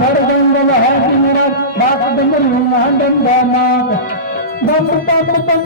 ભરગંગ હે કિનરા બાત ડમરી માંડન દાના બમ બમ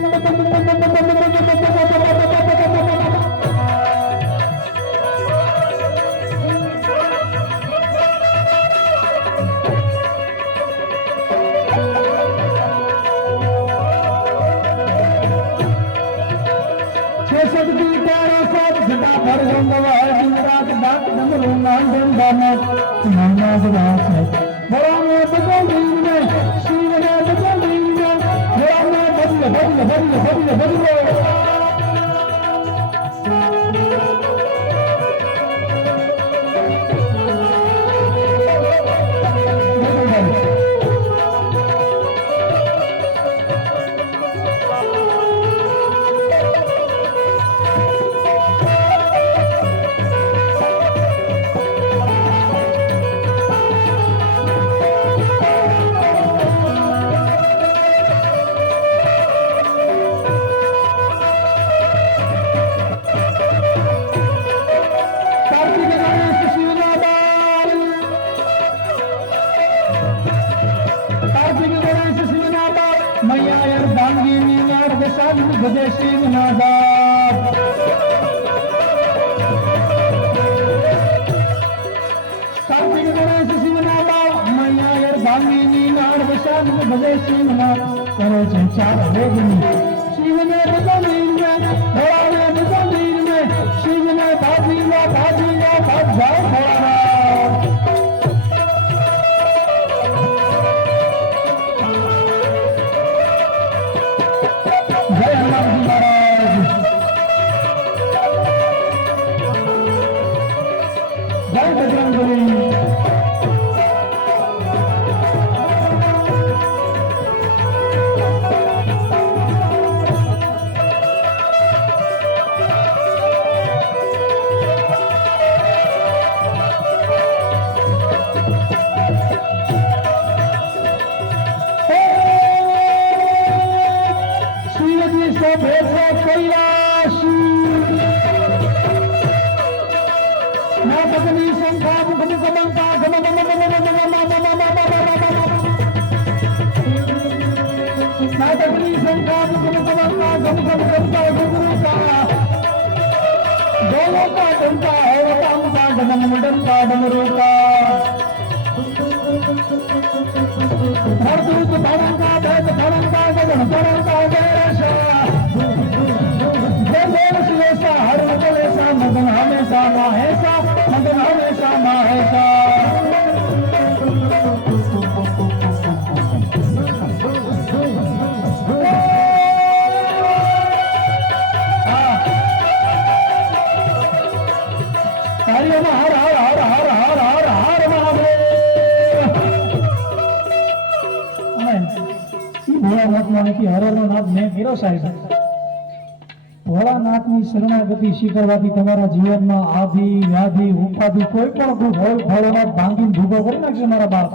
ભોળાનાથની શરણાગતિ સ્વીકારવાથી તમારા જીવનમાં આધિ વ્યાધિ ઉપાધિ કોઈ પણ દુઃખ હોય ભોળાનાથ ભાંગીને ભૂગો કરી નાખશે મારા બાપ.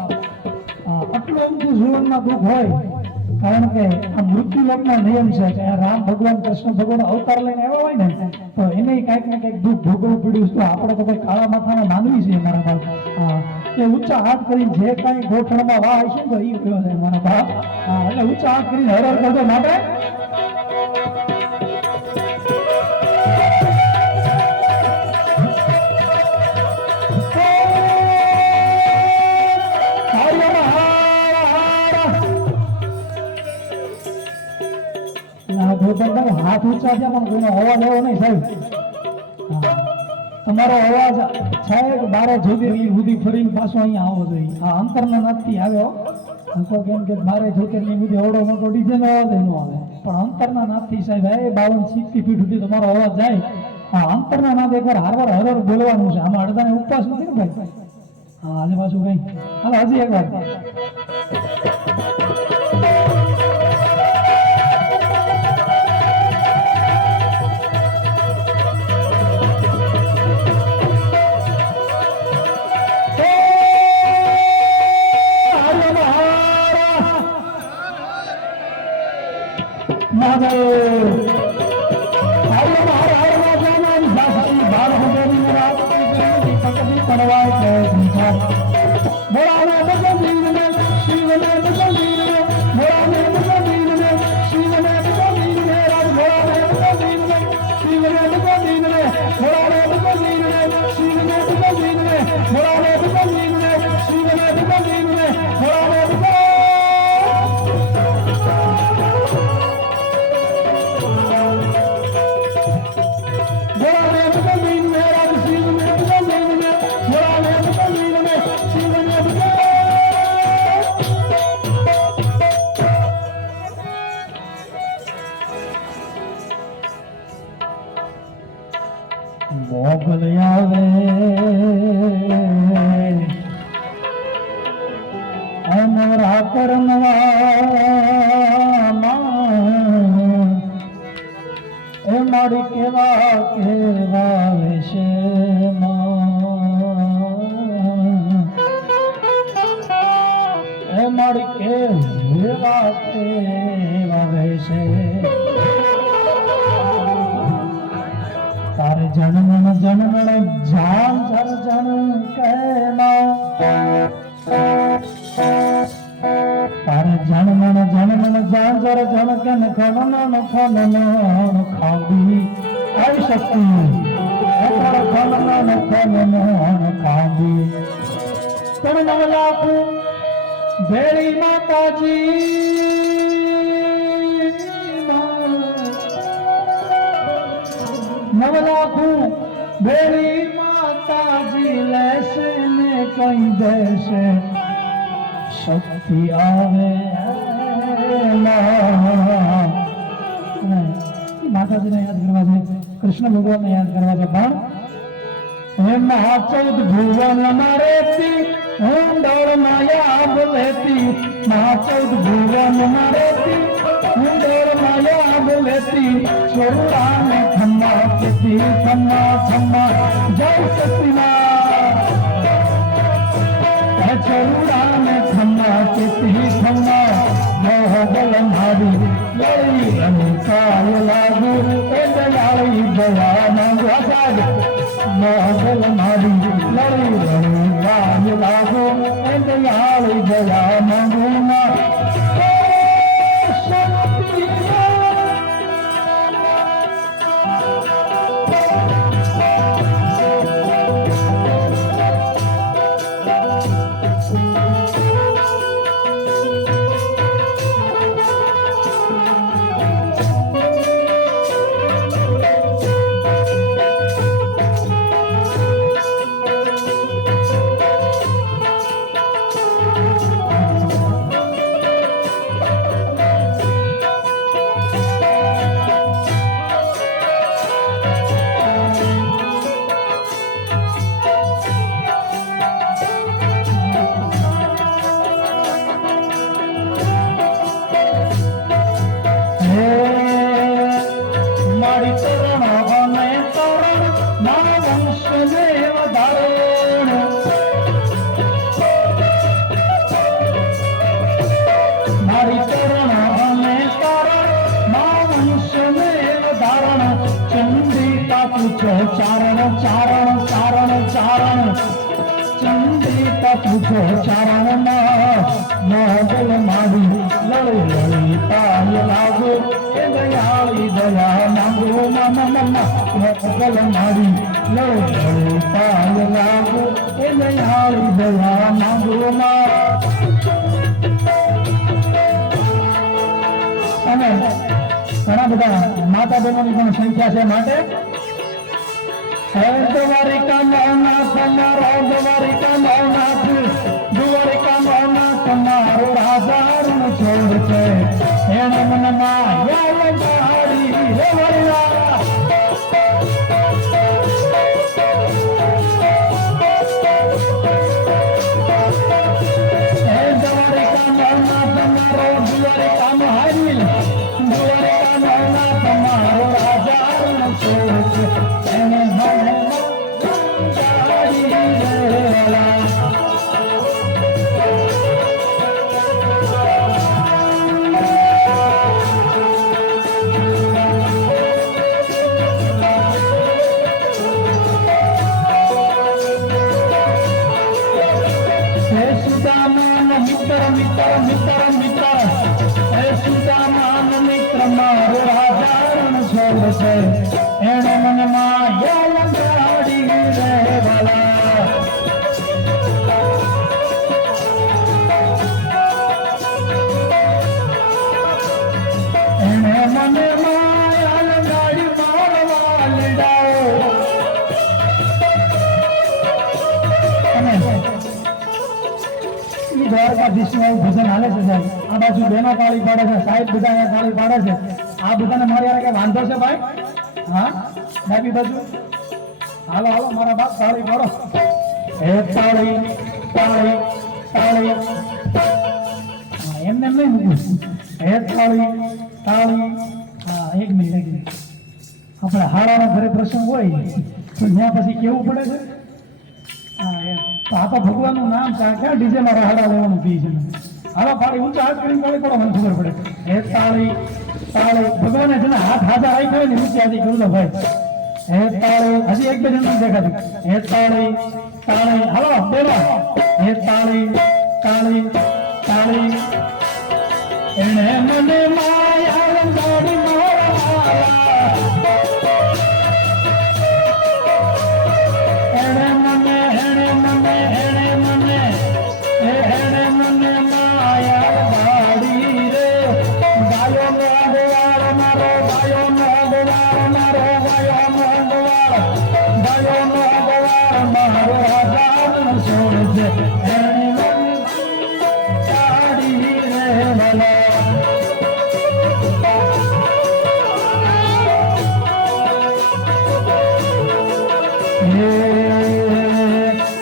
આટલું ઊંચું જીવનમાં દુઃખ હોય કારણ કે આ મૃત્યુ લોકના નિયમ છે કે રામ ભગવાન કૃષ્ણ ભગવાન અવતાર લઈને આવ્યા હોય ને તો એને કાંઈક ને કાંઈક દુઃખ ભોગવવું પડ્યું. તો આપણે તો કોઈ કાળા માથાના માનવી છે મારા બાપ. એ ઊંચા હાથ કરીને જે કાંઈ ગોઠણમાં વાહ શું તો એ કયો છે મારા બાપ. એટલે ઊંચા હાથ કરીને હર હર કરજો માટે હાથ ઊંચા છે પણ કોઈનો અવાજ એવો નહીં સાહેબ. તમારો અવાજ સાહેબ 12 જ્યોતિર્લિંગ સુધી ફરીને પાછો અહીંયા આવવો જોઈએ. આ અંતરના નાથથી આવ્યો તો કેમ કે 12 જ્યોતિર્લિંગ સુધી એવડો મોટો ડીજે નો અવાજ ન આવે પણ અંતરના નાથથી સાહેબ 52 60 ફીટ સુધી તમારો અવાજ જાય. આ અંતરના નાથ એકવાર હારવાર હરર બોલવાનું છે. આમાં અડધાને ઉપવાસ નથી ને ભાઈ. હા આજે પાછું કઈ હાલો હજી એકવાર બોલા નવરા કરનવામાં એ મારી કેવા કેવા વિશે એ મારી કેવા કેવા વિશે તારે જન્મણ જન્મણ જાન જર જન કહેના તારે જન્મણ જન્મણ જાન જર જન કન ખનન ખનન ખાવી આવી શક્તિ તારે ખનન ખનન ખાવી પણ નવ લાખ ભેળી માતાજી નવ લાખું ભેળી માતાજી લેશે ને કઈ દેશે શક્તિ આવે માતાજીને યાદ કરવા છે કૃષ્ણ ભગવાનને યાદ કરવા છે પણ હે મહાચૌદ ભુવન મારેતી હું દોડ માયા બોલેતી મહાચૌદ ભુવન મારેતી હું દોડ માયા બોલેતી છોડા ને ખમ્મા કેતી ખમ્મા ખમ્મા જય સતીના છોડા ને ખમ્મા કેતી ખમ્મા મોહબલ મારી લઈ અને કાય લાગુ એ દયાળી દયા માંગવા સાગ મોહબલ મારી લઈ અને કાય લાગુ એ દયાળી દયા માંગુ ના ચારણ ચારણ ચારણ ચારણ ચંદ્રિકા પૂછો ચારણ મોહબલ મારી લળી લળી પાય લાગો એ દયાળી દયા માંગો મોહબલ મારી લળી લળી પાય લાગો એ દયાળી દયા માંગો અને ઘણા બધા માતા બહેનોની પણ સંખ્યા છે માટે દ્વારિકા નવનાથ મારો દ્વારિકા નવનાથ દ્વારિકા નવનાથ મારો રાજાનું છોડ છે એને મનમાં યાદ ગાડી રે વરિયા હે દ્વારિકા નવનાથ મારો દ્વારિકા મહારી દ્વારિકા નવનાથ મારો રાજાનું છોડ છે એને મિત્ર મિત્ર મિત્ર મિત્ર હે સુદામાન મિત્ર મારો રાજાનું છોડ છે એને મનમાં યાદ ગાડી રે વાલા એને મને યાદ ગાડી મારવા લીડાઓ દ્વારકાધીશનું ભજન હાલે છે સાહેબ આ બાજુ બેનો તાળી પાડે છે સાહેબ બધા અહીંયા તાળી પાડે છે આ બધાને મારી યાર કઈ વાંધો છે ભાઈ હા ડાબી બાજુ હાલો હાલો મારા બાપ તાળી પાડો એ તાળી તાળી તાળી નહીં મૂકું. હે તાળી તાળી. હા, એક મિનિટ. આપણે હાડાના ઘરે પ્રસંગ હોય તો ત્યાં પછી કેવું પડે છે? હા, એમ. તો આ તો ભગવાનનું નામ છે. ક્યાં ડીજેમાં હાડા લેવાનું પી છે? હાડા પાડી ઊંચા હાથ કરીને તાળી પડો, મને ખબર પડે. હે તાળી તાળી. ભગવાને છે ને હાથ હાથા રાખ્યો હોય ને ઊંચી હાથી કરું ભાઈ. હે તાળી. હજી એક બે જણ દેખાતું. હે તાળી તાળી. હાલો બેનો. હે તાળી તાળી તાળી. એને મને માયા લંગાડી મોરા. એને મને માયા લંગાડી રે. ગાયો નો અગવાર મારો, ગાયો નો અગવાર મારો, ગાયો નો અગવાર, ગાયો નો અગવાર મારો આઝાદ છોડ છે. એને મને ચાડી રે ભલા.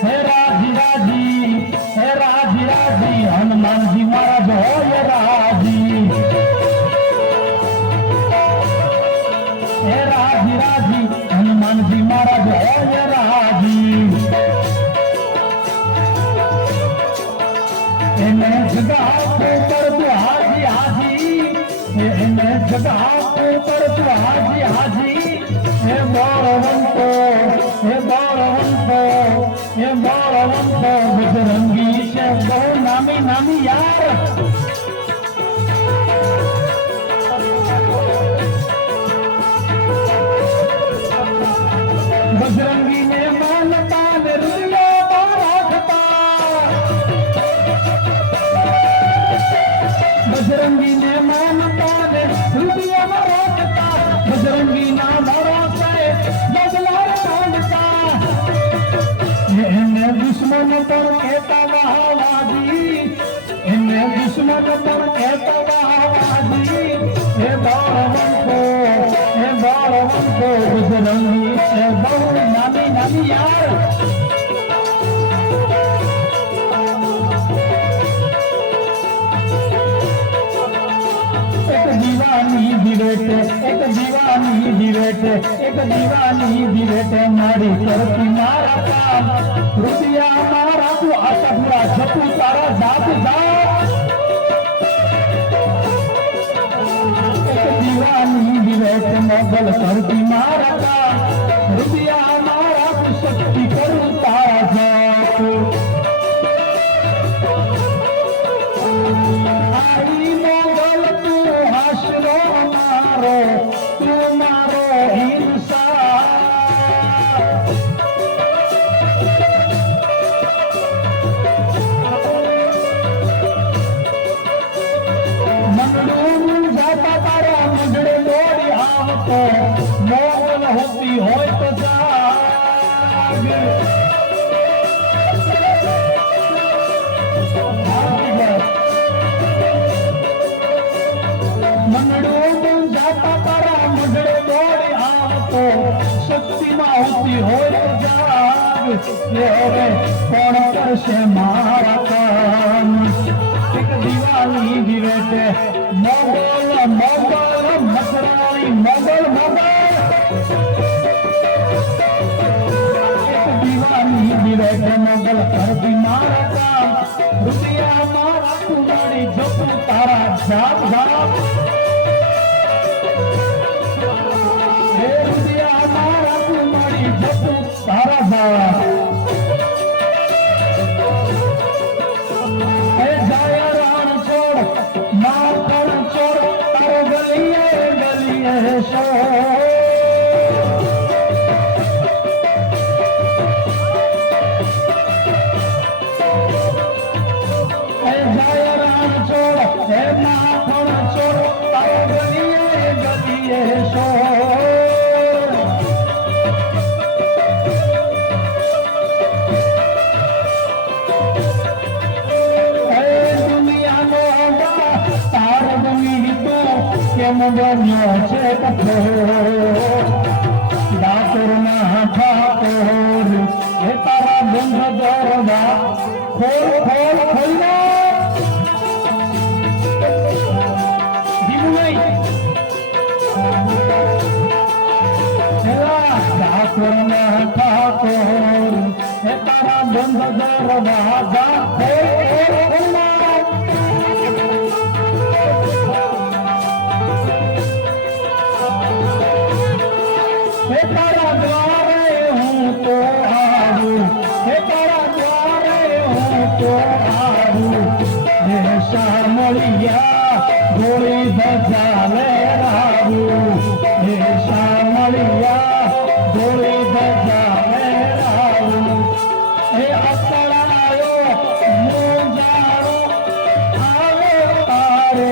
હે રાજી રાજી, હે રાજી રાજી, હનુમાનજી મહારાજ હોય રાજી. હે રાજી રાજી, હનુમાનજી મહારાજ હોય રાજી. એને જગાતો કરતું હાજી હાજી, એને જગાતો કરતું હાજી હાજી. હે બળવંતો, હે બળવંતો, હે બળવંતો, બજરંગી છે બહુ નામી નામી યાર. બજરંગીને માનતા ને રૂપિયામાં રાખતા. બજરંગીને માનતા ને રૂપિયામાં રાખતા. બજરંગીના ભરોસે બદલાર માંડતા. એને દુશ્મન પણ કહેતા વહાવાજી, એને દુશ્મન પણ કહેતા વહાવાજી. હે બળવંતો, હે બળવંતો, બજરંગી છે બહુ નાની નાની યાર. એક દીવાની દિવેટે, એક દીવાની દિવેટે, એક દીવાની દિવેટે મારી કરતી મારા કામ. રૂપિયા મારા તું આશાપુરા જપું તારા જાત જાત. એક દીવાની દિવેટે મોગલ કરતી મારા કામ. રૂપિયા મારા તું શક્તિ કરું તારા જાત. આઈ મોગલ તું હાશરો મારો, તું મારો હિંસા. મંડળું જાતા તારા મંડળે દોડી આવતો. મોગલ હોતી હોય તો જાગ. મંડળું જાતા તારા મંડળે દોડી આવતો. શક્તિમાં હોતી હોય તો જાગ. હવે કોણ કરશે મારા કામ? એક દિવાળી દિવેટે મોગલ મોગલ મકરાણી મોગલ મોગલ. એક દિવાળી દિવેટે મોગલ કરતી મારા કામ. રૂપિયા મારા કુમારી જપું તારા જાપ જાપ. હે રૂપિયા મારા કુમારી જપું તારા જાપ. હે જાય રાણ છોડ, માખણ ચોર, તારો ગલીએ ગલીએ શોર. હે જાય રાણ છોડ, હે માખણ ચોર, તારો ગલીએ ગલીએ શોર. કેમ બન્યો છે કઠોર? ડાકોરના ઠાકોર, એ તારા બંધ દરવાજા ખોલ ખોલ ખોલ. ઠાકોરના ઠાકોર હે તારા બંધ દરવાજા ખોલના હે તારા દ્વારે હું તો આવું હે તારા દ્વારે હું તો આવું હે શામળિયા ગોળી ધજા લહેરાવું હે શામળિયા ગોળી ધજા લહેરાવું હે અકળાયો મોજારો આવે તારે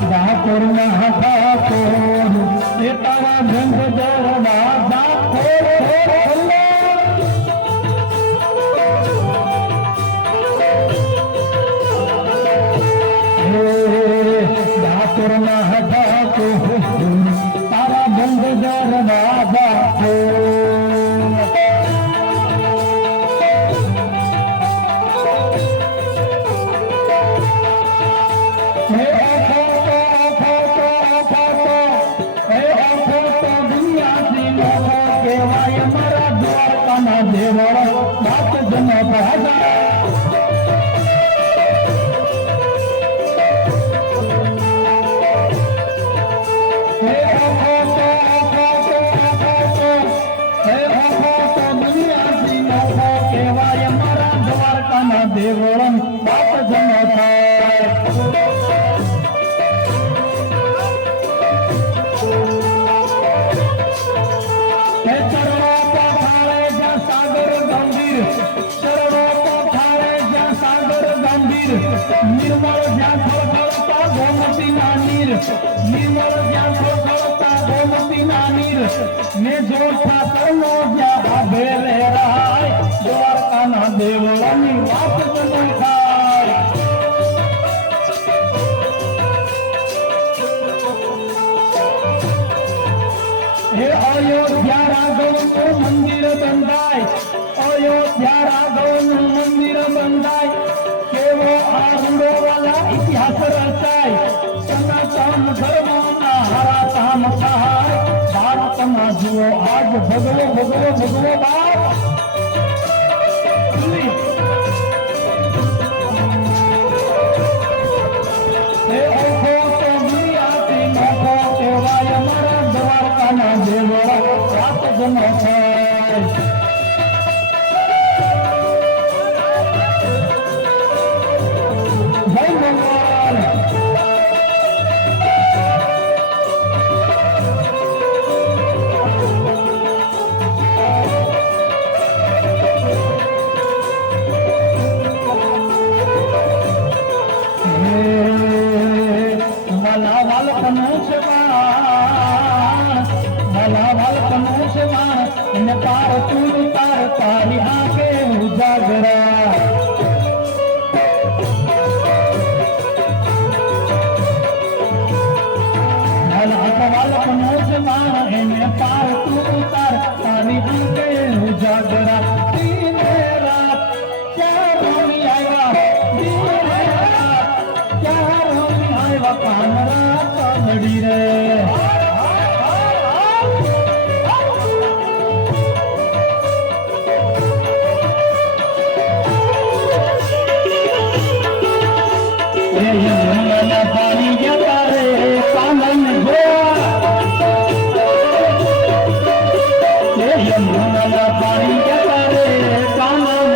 ઠાકોરના ઠાકોર એ તારા બંધ દરવાજા ઠાકોરના ઠાકોર તારા બંધ દરવાજા દેવળો બાપ જન ભાજા હે ઓખો તો દુનિયાથી નોખો કહેવાય મારા દ્વારકાના દેવળો બાપ જન થાય હે ચરણો પથારે જ્યાં સાગર ગંભીર ચરણો પથારે જ્યાં સાગર ગંભીર નિર્મળ જ્યાં ખળખળતા ગોમતીના નીર નિર્મળ જ્યાં ખળખળતા ગોમતીના નીર ને જોઠા તરનો જ્યાં આભે લહેરાય દ્વારકાના દેવળોની વાત જ ન થાય હે અયોધ્યા રાઘવનું મંદિર બંધાય અયોધ્યા રાઘવનું મંદિર બંધાય કેવો આ રૂડોવાલા ઇતિહાસ રચાય સનાતન ધર્મના હરાતામ થાય ભારતમાં જુઓ આજ ભગવો ભગવો ભગવો બાપ હે ઓખો તો દુનિયાથી નોખો કહેવાય મારા દ્વારકાના દેવળો રાત જનો થાય જય ભગવાન मला वालपनो से न पार तू तार तारी आके उजागरा मला वालपनो से न पार तू तार तारी आके उजागरा दिन रात चार होनी आया दिन रात चार होनी आया कामरा पगड़ी रे पानी जता रे कानन यमुना पानी जता रे कानन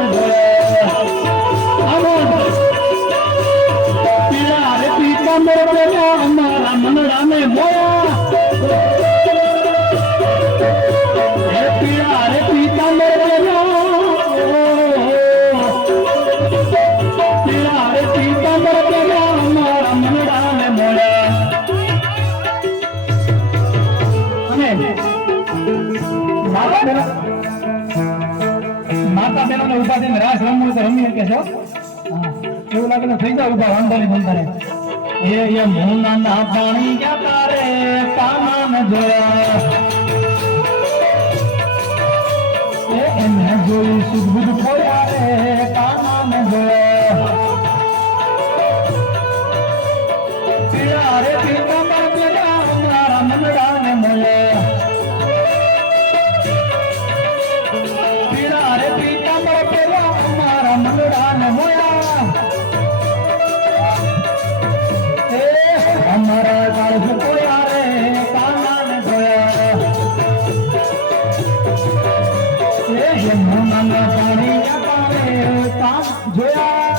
पीड़ा रे पीतम्बर हमारा मनड़ा में मोया पीड़ा रे पीतम्बर पीड़ा रे पीतम्बर हमारा मनड़ा में मोया माता बहनों ने उभा थઈને રાસ રમવું તો રમી શકે છો એવું લાગે ને થઈ જાય ઉભા વાંધો નહીં બોલતા રે એ યમુના ના પાણી ગયા તારે કાના ને જોયા એને જોઈ સુધ બુધ ખોયા રે કાના ને જોયા પીડા રે પીતા પર પેલા મારા મનડા ને મળ્યા પીડા રે પીતા પર પેલા મારા મનડા ને મળ્યા અમારા ગાળ સુકોયા રે કાના ને જોયા યમુના ના પાણી ગયા રે કાન જોયા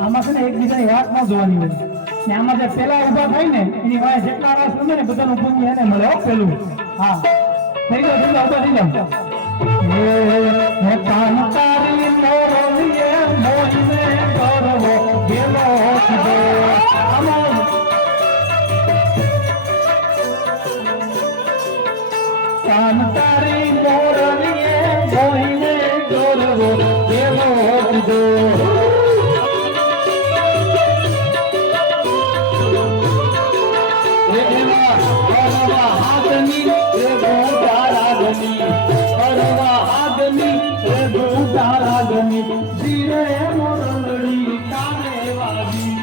આમાં છે ને એકબીજાની વાત ન જોવાની હોય ને આમાં જે પેલા ઉભા થાય ને એની વાય જેટલા રાસ રમે ને બધાનું પુણ્ય એને મળે હો પેલું હા થઈ જાવ ઉભા થઈ જાવ હે કાન તારી મોરલીએ મોઈને કરવો ગેલો કીધો કાન તારી મોરલીએ મોઈને કરવો ગેલો કીધો જીરે મોરલડી કાને વાગી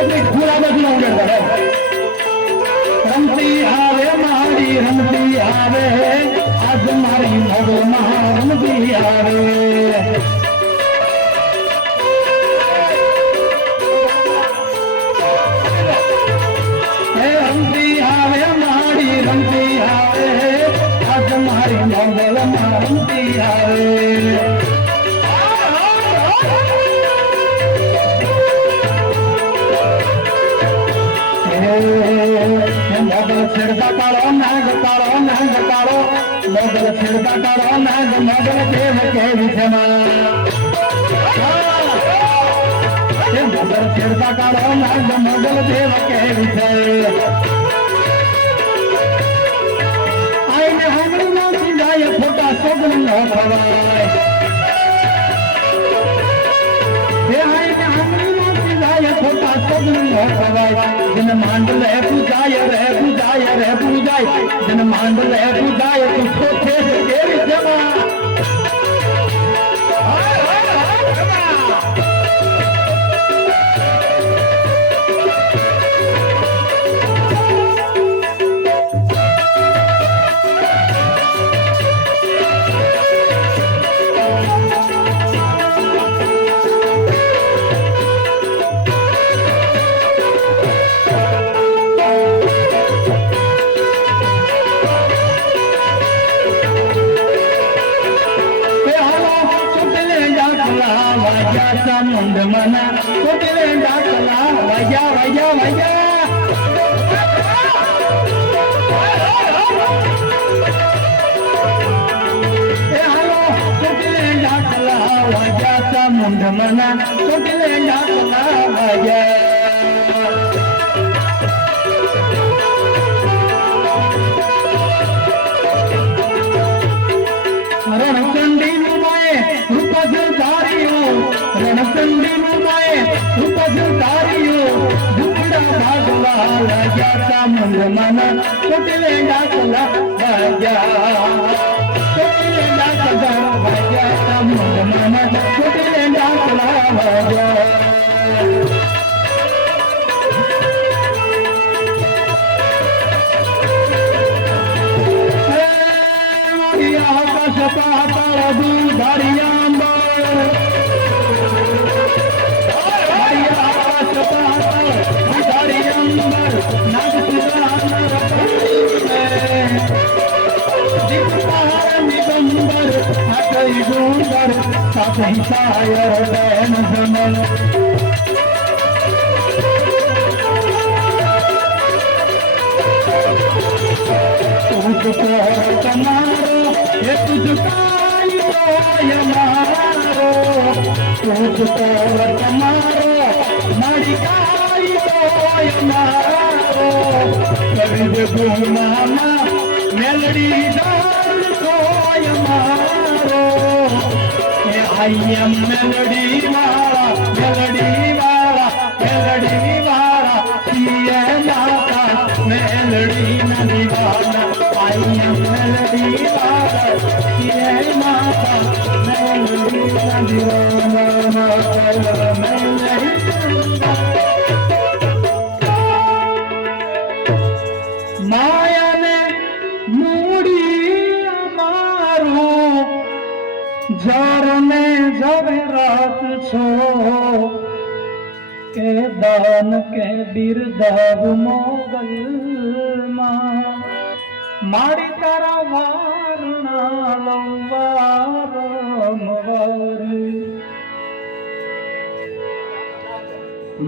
છોકરી પૂરા બધું ઉડે રમતી આવે મારી રમતી આવે આજ મારી મોગલમાં રમતી આવે રમતી આવે મારી રમતી આવે આજ મારી મોગલમાં રમતી આવે મોગલ છેડતા કાળો નાગ કાળો નાગ કાળો મોગલ છેડતા કાળો નાગ મોગલ દેવ કેવી છે મોગલ છેડતા કાળો નાગ મોગલ દેવ કેવી છે આઈને હમણાં નાખી જાય ફોટા સોગન નો ખવાય આઈને હમણાં નાખી જાય ફોટા સોગન નો ખવાય જન માંડલે પૂજાય રે પૂજાય રે પૂજાય જન માંડલે પૂજાય તું છોટે કેવી જમા મુંડ મના કોટલે ડાકલા વાગ્યા વાગ્યા વાગ્યા એ હાલો કોટલે ડાકલા વાગ્યા મુંડ મના કોટલે ડાકલા વાગ્યા રણચંડી નું માએ રૂપજ ધાર્યું રણચંડી નું માએ રૂપજ ધાર્યું ઝૂંપડા ભાગવા લાગ્યા મુંડ મના કોટલે ડાકલા વાગ્યા કોટલે ડાકલા વાગ્યા મુંડ મના કોટલે ડાકલા વાગ્યા પાતાળ દૂધારિયાંબર દૂધારિયાંબર નાગ સુદાનર નિગંબર આટઈ ડુંગર સાથે સાયર બેન જમલ तुझको तुम्हारो ये तुझकाई हमारो तुझको तुम्हारो मड़िकाई हमारो कविद गुनामा मेलड़ी दाल को हमारो ये आयम मेलड़ी वाला ये माता मेलड़ी नदी वाला आयम मेलड़ी वाला ये माता मेलड़ी नदी वाला मेलड़ी माया ने मूड़ी अमारू जर ने जवेरात छो के दान के बिरदाव मोगल माड़ी तारा वारणा लंवारम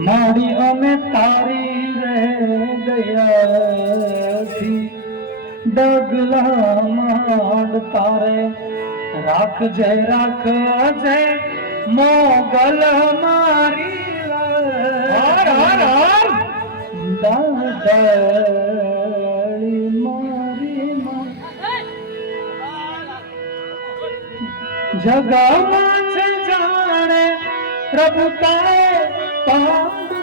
माड़ी अमे तारी रे दया थी डगला माड तारे राख जय मोगल मारी दादाली मारी जगा माछ जाने प्रभु ताए पांडु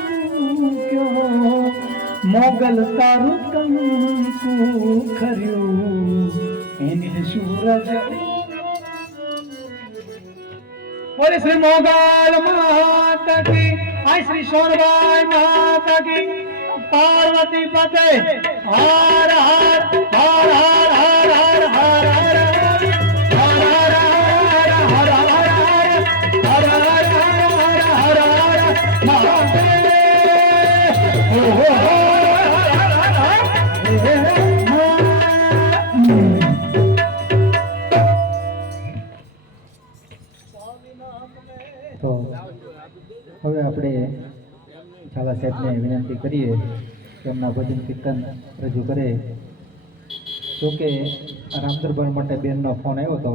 क्यों मोगल तारु कंकु खरियो इन्हें सूरज बोले श्री मोगल माता की આ શ્રી સોનબાઈ માતા કી પાર્વતી પતે હર હર હર હર હર હર હર તો હવે આપણે ઝાલા સાહેબને વિનંતી કરીએ કે એમના ભજન કીર્તન રજૂ કરે. જોકે રામદરબાર માટે બેનનો ફોન આવ્યો હતો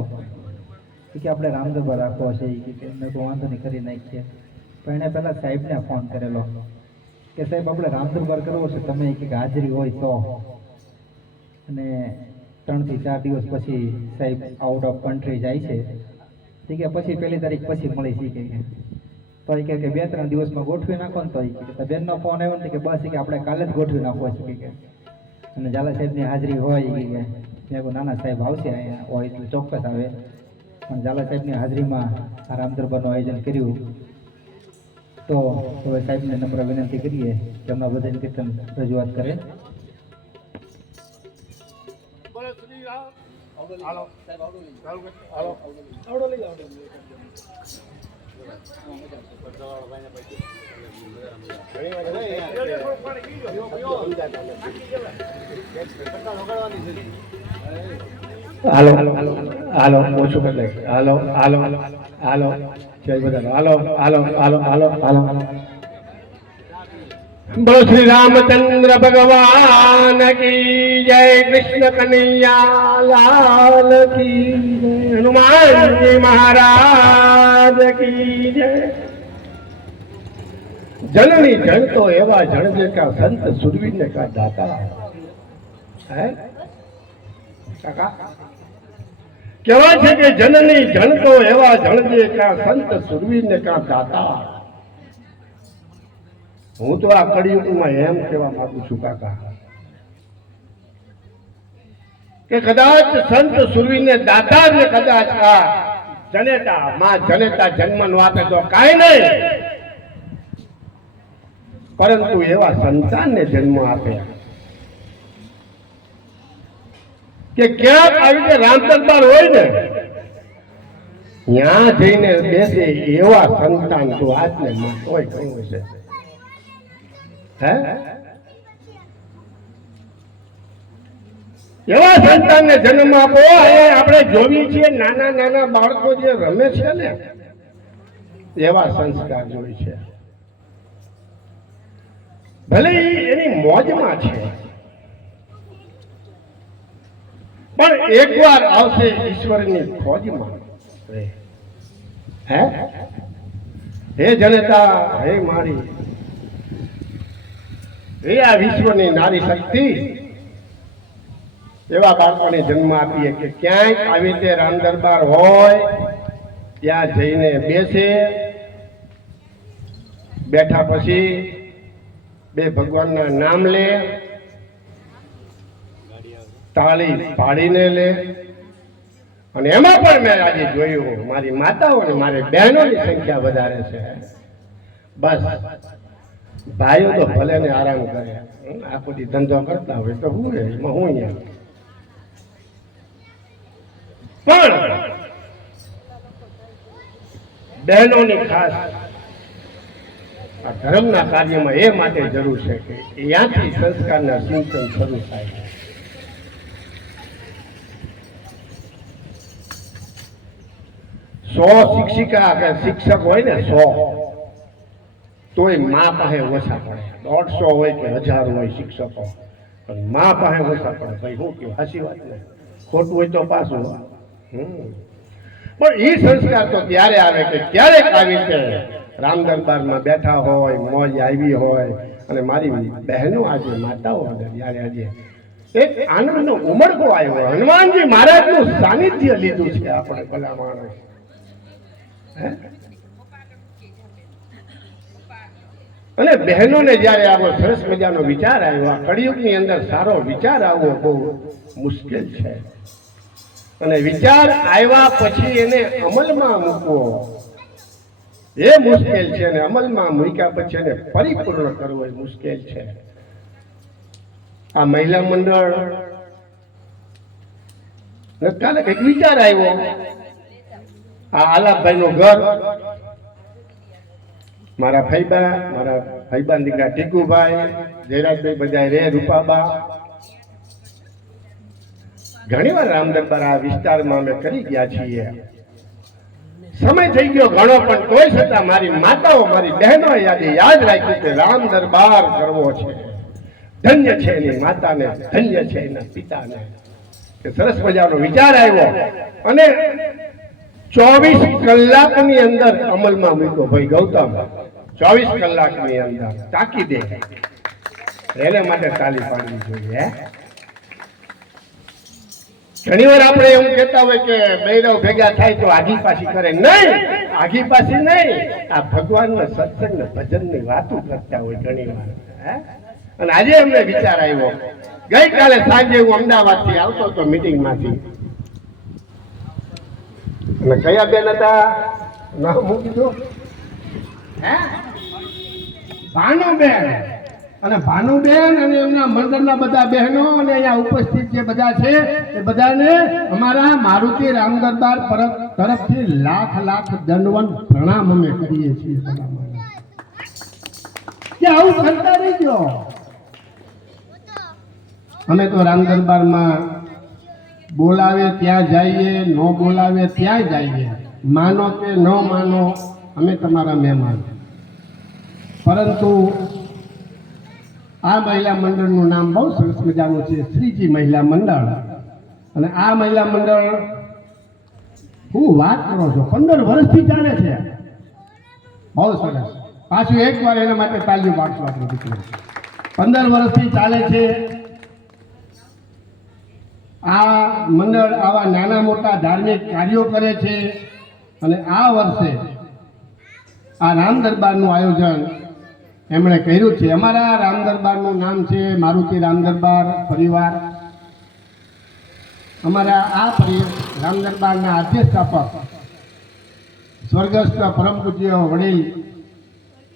કે આપણે રામદરબાર રાખવો છે કે એમને તો વાંધો નહીં કરી નાખીએ. પણ એણે પહેલાં સાહેબને ફોન કરેલો કે સાહેબ આપણે રામદરબાર કરવો છે, તમે કે હાજરી હોય તો. અને 3 થી 4 દિવસ પછી સાહેબ આઉટ ઓફ કન્ટ્રી જાય છે. ઠીક છે, પછી 1 તારીખ પછી મળી શીખે તો એ કે 2-3 દિવસમાં ગોઠવી નાખો ને. તો એ કે બેનનો ફોન આવ્યો ને કે બસ કે આપણે કાલે જ ગોઠવી નાખવો છે કે અને ઝાલા સાહેબની હાજરી હોય કે મેં કહું નાના સાહેબ આવશે અહીંયા હોય તો ચોક્કસ આવે. પણ ઝાલા સાહેબની હાજરીમાં આ રામદરબારનું આયોજન કર્યું. તો હવે સાહેબને નમ્ર વિનંતી કરીએ કે એમના ભજન કીર્તન રજૂઆત કરે. હાલો હાલો ઓછું કરી લે. હાલો હાલો હાલો જય બધા. હાલો હાલો હાલો હાલો હાલો. બોલો શ્રી રામચંદ્ર ભગવાન કી જય, કૃષ્ણ કનૈયા લાલ કી જય, હનુમાનજી મહારાજ કી જય. જનની જન તો એવા જણજે કા સંત સુરવીર ને કા દાતા. હે કાકા કહેવાય છે કે જનની જન તો એવા જણજે કા સંત સુરવીર ને કા દાતા. હું તો આ કળિયુગમાં એમ કહેવા માંગુ છું કાકા કે કદાચ સંત સુરવીને દાતા ને કદાચ આ જનેતા માં જનેતા જન્મ નો આપે તો કાંઈ નહીં, પરંતુ એવા સંતાનને જન્મ આપે કે ક્યાંક આવી રીતે રામદરબાર હોય ને ત્યાં જઈને બેસે એવા સંતાન તો આજને હોય કહ્યું છે. હે એવા સંતાનને જન્મ આપો. આપણે જોઈએ છીએ નાના નાના બાળકો જે રમે છે ને એવા સંસ્કાર જોઈ છે. ભલે એની મોજમાં છે પણ એકવાર આવશે ઈશ્વરની ખોજમાં. હે જનતા, હે મારી, હે આ વિશ્વની નારી શક્તિ, એવા બાળકોને જન્મ આપીએ કે ક્યાંક આવી રીતે રામદરબાર હોય ત્યાં જઈને બેસે. બેઠા પછી 2 ભગવાનના નામ લે, તાળી પાડીને લે. અને એમાં પણ મેં આજે જોયું મારી માતાઓ અને મારી બહેનોની સંખ્યા વધારે છે. બસ ભાઈઓ તો ભલે ને આરામ કરે, આખો દી ધંધો કરતા હોય તો હું એમાં હું પણ બહેનોની ખાસ આ ધર્મના કાર્યમાં એ માટે જરૂર છે કે ત્યાંથી સંસ્કારના સિંચન શરૂ થાય. સો શિક્ષિકા કે શિક્ષક હોય ને 100 તોય મા પાસે ઓછા પડે. 150 હોય કે 1000 હોય શિક્ષકો, પણ મા પાસે ઓછા પડે. ભાઈ શું કહ્યું, સાચી વાત ને? ખોટું હોય તો પાછું. પણ એ સંસ્કાર તો ત્યારે આવે કે ક્યારેક આવી છે રામદરબારમાં બેઠા હોય, મોજ આવી હોય અને મારી બહેનો આજે માતાઓ જ્યારે આજે એક આનંદનો ઉમળકો આવ્યો. હનુમાનજી મહારાજનું સાનિધ્ય લીધું છે આપણે ભલા માણસ. અને બહેનોને જયારે આવો સરસ મજાનો વિચાર આવ્યો, આ કળિયુગની અંદર સારો વિચાર આવવો બહુ મુશ્કેલ છે. અને વિચાર આવ્યા પછી એને અમલમાં મૂકવો એ મુશ્કેલ છે ને અમલમાં મૂક્યા પછી એને પરિપૂર્ણ કરવો એ મુશ્કેલ છે. આ મહિલા મંડળ કાલે કઈક વિચાર આવ્યો, આ આલાપભાઈ નું ઘર, મારા ભાઈબા દીકરા ટીકુભાઈ, જયરાજભાઈ બધા રે, રૂપાબા, ઘણી વાર રામ દરબાર આ વિસ્તારમાં અમે કરી ગયા છીએ. સમય થઈ ગયો ઘણો, પણ કોઈ છતાં મારી માતાઓ, મારી બહેનો યાદ રાખ્યું કે રામ દરબાર કરવો છે. ધન્ય છે એની માતાને, ધન્ય છે એના પિતાને. કે સરસ મજાનો વિચાર આવ્યો અને 24 કલાકની અંદર અમલમાં મૂક્યો. ભાઈ ગૌતમ 24 કલાકની અંદર તાકીદે એને માટે તાલી પાડવી જોઈએ. ઘણી વાર આપણે એવું કહેતા હોય કે બૈરવ ભેગા થાય તો આગી પાછી કરે. નહીં, આગી પાછી નહીં, આ ભગવાનના સત્સંગ ભજનની વાતો કરતા હોય ઘણી વાર. અને આજે અમને વિચાર આવ્યો, ગઈકાલે સાંજે હું અમદાવાદથી આવતો હતો મીટિંગમાંથી, અને કયા બેન હતા નામ મૂકી દો, ભાનુબેન. અને ભાનુબેન અને એમના મંડળના બધા બહેનો અને અહીંયા ઉપસ્થિત જે બધા છે એ બધાને અમારા મારુતિ રામ દરબાર તરફથી લાખ લાખ દંડવત પ્રણામ અમે કરીએ છીએ. કે આવું કરતા રહીજો. અમે તો રામ દરબારમાં બોલાવે ત્યાં જઈએ, ન બોલાવે ત્યાં જઈએ, માનો કે ન માનો અમે તમારા મહેમાન. પરંતુ આ મહિલા મંડળનું નામ બહુ સરસ મજાનું છે, શ્રીજી મહિલા મંડળ. અને આ મહિલા મંડળ હું વાત કરો છો 15 વર્ષથી ચાલે છે. બહુ સરસ. પાછું એકવાર એના માટે તાલીઓ પાડશો આપણે દીકરી. 15 વર્ષથી ચાલે છે આ મંડળ. આવા નાના મોટા ધાર્મિક કાર્યો કરે છે. અને આ વર્ષે આ રામ દરબારનું આયોજન એમણે કર્યું છે. અમારા રામ દરબારનું નામ છે મારુતિ રામ દરબાર પરિવાર. અમારા આ રામ દરબારના આદ્ય સ્થાપક સ્વર્ગસ્થ પરમ પૂજ્ય વડીલ,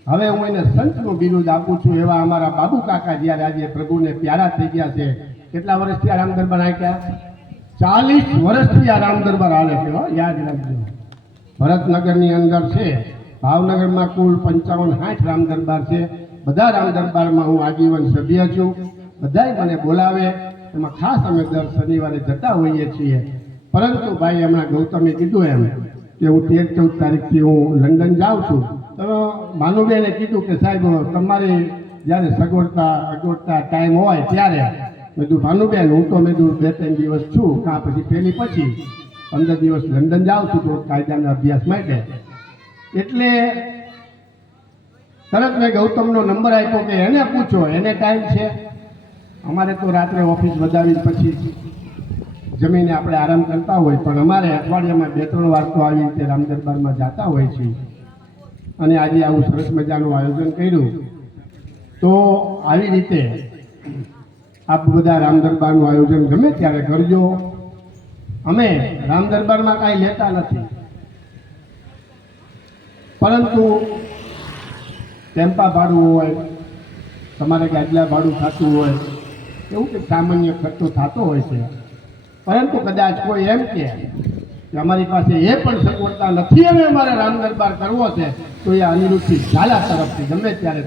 હવે હું એને સંતનું બિરુદ આપું છું, એવા અમારા બાબુ કાકા જ્યારે આજે પ્રભુને પ્યારા થઈ ગયા છે. કેટલા વર્ષથી આ રામ દરબાર આપ્યા? 40 વર્ષથી આ રામ દરબાર હાલે છે. યાદ રાખજો. ભરતનગરની અંદર છે, ભાવનગરમાં કુલ 55-60 રામ દરબાર છે. બધા રામ દરબારમાં હું આજીવન સભ્ય છું. બધાય મને બોલાવે, એમાં ખાસ અમે દર શનિવારે જતા હોઈએ છીએ. પરંતુ ભાઈ હમણાં ગૌતમે કીધું એમ કે હું 13-14 તારીખથી હું લંડન જાઉં છું. તો ભાનુબેને કીધું કે સાહેબ તમારે જ્યારે સગવડતા ટાઈમ હોય ત્યારે, મેં કીધું ભાનુબેન હું તો મેં કીધું 2-3 દિવસ છું, કાં પછી પહેલી પછી 15 દિવસ લંડન જાઉં છું તો કાયદાના અભ્યાસ માટે. એટલે તરત મેં ગૌતમનો નંબર આપ્યો કે એને પૂછો, એને ટાઈમ છે. અમારે તો રાત્રે ઓફિસ વધાવી પછી જમીને આપણે આરામ કરતા હોય, પણ અમારે અઠવાડિયામાં 2-3 વાર તો આવી રીતે રામ દરબારમાં જતા હોય છે. અને આજે આવું સરસ મજાનું આયોજન કર્યું. તો આવી રીતે આપ બધા રામ દરબારનું આયોજન ગમે ત્યારે કરજો. અમે રામ દરબારમાં કાંઈ લેતા નથી, પરંતુ ટેમ્પા ભાડું હોય, તમારે ગાડલા ભાડું થતું હોય, એવું કંઈક સામાન્ય ખર્ચો થતો હોય છે. પરંતુ કદાચ કોઈ એમ કે અમારી પાસે એ પણ સગવડતા નથી અને અમારે રામ દરબાર કરવો છે, તો એ અનિરુદ્ધથી ઝાલા તરફથી ગમે ત્યારે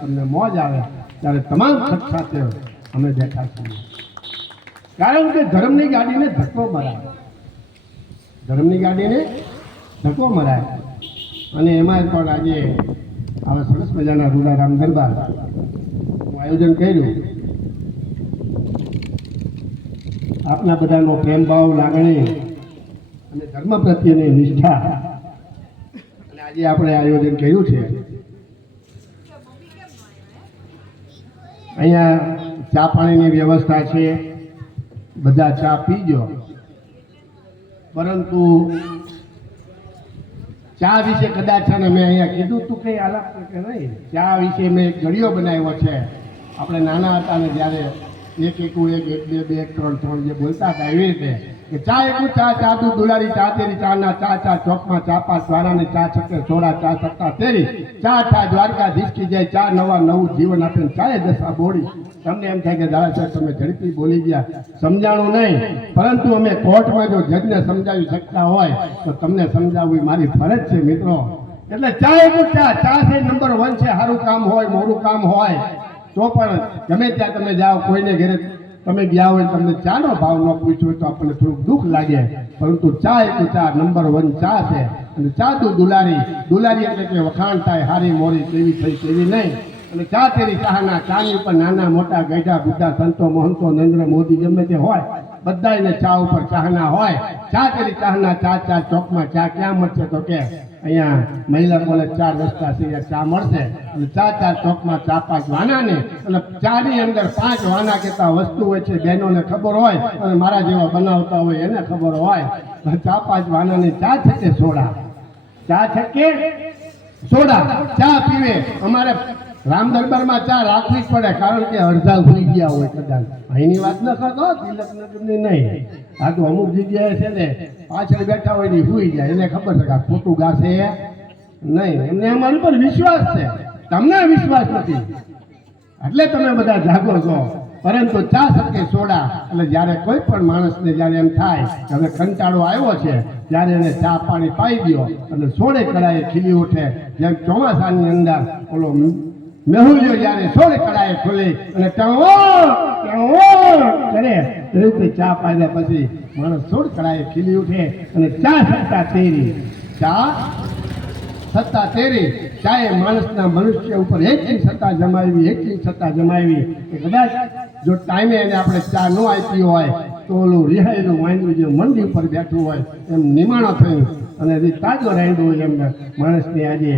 તમને મોજ આવે ત્યારે તમામ ખર્ચ સાથે અમે બેઠા છીએ. કારણ કે ધર્મની ગાડીને ધક્કો મરાય, ધર્મની ગાડીને ધક્કો મરાય. અને એમાં પણ આજે આવા સરસ મજાના રૂડા રામ દરબાર આયોજન કર્યું. આપના બધાનો પ્રેમ ભાવ, લાગણી અને ધર્મ પ્રત્યેની નિષ્ઠા, અને આજે આપણે આયોજન કર્યું છે. અહીંયા ચા પાણીની વ્યવસ્થા છે, બધા ચા પીજો. પરંતુ ચા વિશે કદાચ છે ને મેં અહીંયા કીધું તું કંઈ આલાપ કે નહીં. ચા વિશે મેં એક ઘડિયો બનાવ્યો છે. આપણે નાના હતા ને જ્યારે 1 1 1 2 2 3 3 જે બોલતા હતા એવી રીતે કે ચા એકું ચા ચા દૂધ દુલારી ચા તેરી ચા ના ચા ચા ચોકમાં ચા પાંચ દ્વારાની ચા છકે સોડા ચા સત્તા તેરી ચા ઠા દ્વારકા ધીસકી જાય ચા નવા નવું જીવન આપે ચાએ દશા બોડી. તમને એમ થાય કે દાદા સાહેબ તમે ઝડપી બોલી ગયા, સમજાણું નહીં, પરંતુ અમે કોર્ટમાં જો જજને સમજાવી શકતા હોય તો તમને સમજાવવું એ મારી ફરજ છે મિત્રો. એટલે ચા એકું ચા ચા છે નંબર 1 છે. સારું કામ હોય મોડું કામ હોય તો પણ ગમે ત્યાં તમે જાઓ, કોઈને ઘરે તમે ગયા હોય તમને ચાનો ભાવ ન પૂછ્યો તો આપણને થોડુંક દુઃખ લાગે, પરંતુ ચા એક ચા નંબર 1 ચા છે. અને ચા તો દુલારી દુલારી એટલે કે વખાણ થાય, હારી મોરી કેવી થઈ કેવી નહીં. અને ચા તેરી ચાહના ચાની ઉપર નાના મોટા ગઈઢા બુદ્ધા સંતો મહંતો નરેન્દ્ર મોદી ગમે તે હોય બધાને ચા ઉપર ચાહના હોય. ચા તેરી ચાહના ચા ચા ચોકમાં ચા ક્યાં મળશે તો કે અહીંયા મહિલા કોલેજ 4 રસ્તા છે, અહીંયા ચા મળશે. અને ચા ચા ચોકમાં ચા 5 વાનાને અને ચાની અંદર 5 વાના કેતા વસ્તુ હોય છે, બહેનોને ખબર હોય અને મારા જેવા બનાવતા હોય એને ખબર હોય. ચા 5 વાનાની ચા છે કે સોડા, ચા છે કે સોડા. ચા પીવે અમારે રામ દરબારમાં ચા રાખવી જ પડે, કારણ કે અડધા ભૂલી ગયા હોય કદાચ. અહીંની વાત ન કરતો, તિલકનગરની નહીં. આ તો અમુક જગ્યાએ છે ને પાછળ બેઠા હોય ને ભૂલી જાય, એને ખબર છે કે આ ખોટું ગાશે નહીં. એમને અમારી પર વિશ્વાસ છે, તમને વિશ્વાસ નથી એટલે તમે બધા જાગો છો. પરંતુ ચા શકે સોડા એટલે જ્યારે કોઈ પણ માણસને જ્યારે એમ થાય કે હવે કંટાળો આવ્યો છે, ત્યારે એને ચા પાણી પાઈ દો અને સોળે કળાએ ખીલી ઉઠે. જેમ ચોમાસાની અંદર ઓલો મેહુલિયો જ્યારે સોળે કળાએ ખુલે અને કરે એ રીતે ચા પાડ્યા પછી માણસ સોળ કળાએ ખીલી ઉઠે. અને ચા સત્તા તેરી, ચા સત્તા તેરી. ચાએ માણસના મનુષ્ય ઉપર એટલી સત્તા જમાવી કે કદાચ જો ટાઈમે એને આપણે ચા ન આપી હોય તો ઓલું રિહાયેલું વાંદરું જે મંડી ઉપર બેઠું હોય એમ નિમાણો થયું અને તાજો રાંડો હોય એમ માણસને આજે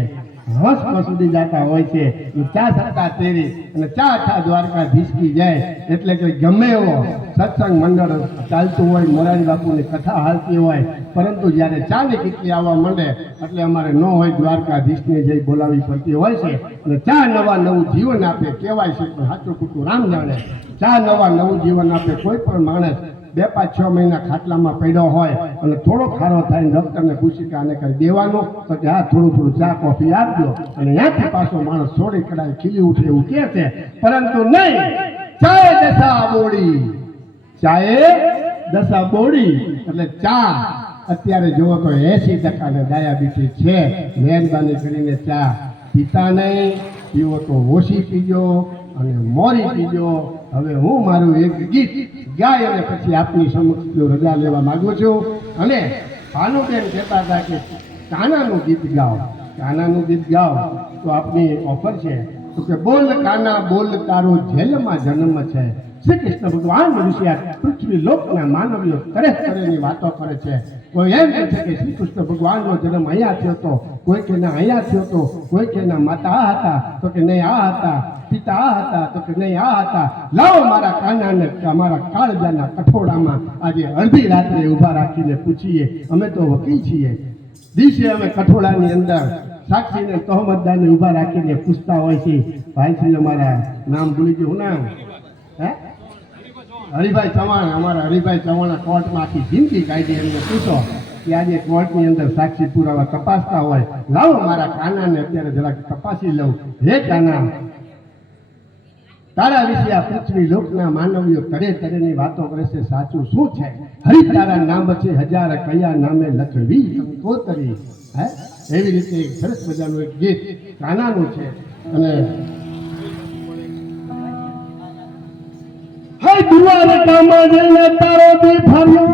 હોશ સુધી જતા હોય છે. એ ચા સત્તા તેરી અને ચા ઠા દ્વારકા ધીસકી જાય. એટલે કે ગમે એવો સત્સંગ મંડળ ચાલતું હોય, મોરારી બાપુની કથા હાલતી હોય, પરંતુ જ્યારે ચાની કીટલી આવવા માંડે એટલે અમારે ન હોય દ્વારકાધીશને જઈ બોલાવી પડતી હોય છે. અને ચા નવા નવું જીવન આપે કહેવાય છે, પણ સાચું ખોટું રામ જાણે. ચા નવા નવું જીવન આપે. કોઈ પણ માણસ 2, 5, 6 મહિના ખાટલામાં પડ્યો હોય અને થોડો ખારો થાય ને ડૉક્ટરને પૂછી કે આને કંઈ દેવાનું તો કે હા થોડું ચા કોફી આપજો અને ત્યાંથી પાછો માણસ સોળી કડાઈ ખીલી ઉઠે એવું કહે છે. પરંતુ નહીં, ચાએ દશા બોડી, ચાએ દશા બોડી. એટલે ચા અત્યારે જુઓ તો 80% ને ડાયાબિટીસ છે. મહેરબાની કરીને ચા પીતા નહીં, પીવો તો ઓછી પીજો અને મોરી પીજો. હવે હું મારું એક ગીત ગાય અને પછી આપની સમક્ષ રજા લેવા માંગુ છું. અને ભાનુબેન કહેતા હતા કે કાનાનું ગીત ગાઓ, કાનાનું ગીત ગાઓ તો આપની ઓફર છે. તો કે બોલ કાના બોલ તારો જેલમાં જન્મ છે. શ્રી કૃષ્ણ ભગવાન વિશે પૃથ્વી લોકના માનવીઓ તરેની વાતો કરે છે. કોઈ એમ કહે છે કે શ્રી કૃષ્ણ ભગવાનનો જન્મ અહીંયા થયો હતો, કોઈ કે ના અહીંયા થયો હતો, કોઈ કે ના માતા આ હતા તો કે નહીં આ હતા, પિતા આ હતા તો કે નહીં આ હતા. લાવો મારા કાનાને અમારા કાળજાના કઠોળામાં આજે અડધી રાત્રે ઊભા રાખીને પૂછીએ. અમે તો વકીલ છીએ, દિવસે અમે કઠોળાની અંદર સાક્ષીને તહોમતદારને ઊભા રાખીને પૂછતા હોય છે. ભાઈ શ્રી અમારા નામ ભૂલી ગયું, નામ હરિભાઈ ચૌહાણ. અમારા હરિભાઈ ચૌહાણ કોર્ટમાં આખી જિંદગી કાઢી. એમને પૂછો કે આજે કોર્ટની અંદર સાક્ષી પુરાવા તપાસતા હોય, લાવો મારા કાનાને અત્યારે જરાક તપાસી લઉં. હે કાના, તારા વિશે આ પૃથ્વી લોકના માનવીઓ તરેની વાતો કરે છે, સાચું શું છે? હરિ તારા નામ છે હજાર, કયા નામે લખવી કંકોતરી. હે એવી રીતે એક સરસ મજાનું એક ગીત કાનાનું છે. અને હે દ્વારકામાં જઈને તારો દી ફર્યો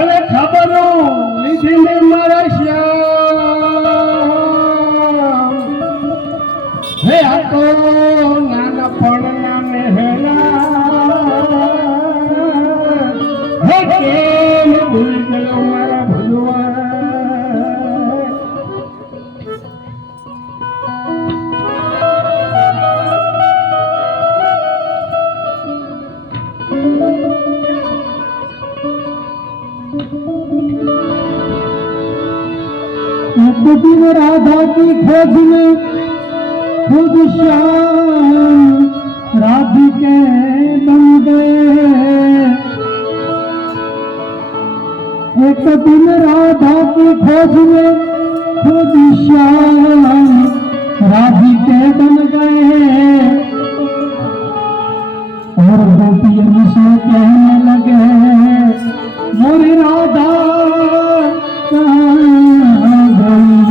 અને ખબરો લીધીને મારા શ્યામ. હે આ તો નાનપણના મહેલા, હે કેમ ભૂલી ગયો મારા ભૂલવા. एक दिन राधा की खोज में खुद श्याम राधिके बन गए। एक दिन राधा की खोज में खुद श्याम राधिके बन गए और गोपियों से कहने लगे मोरी राधा कहाँ गई।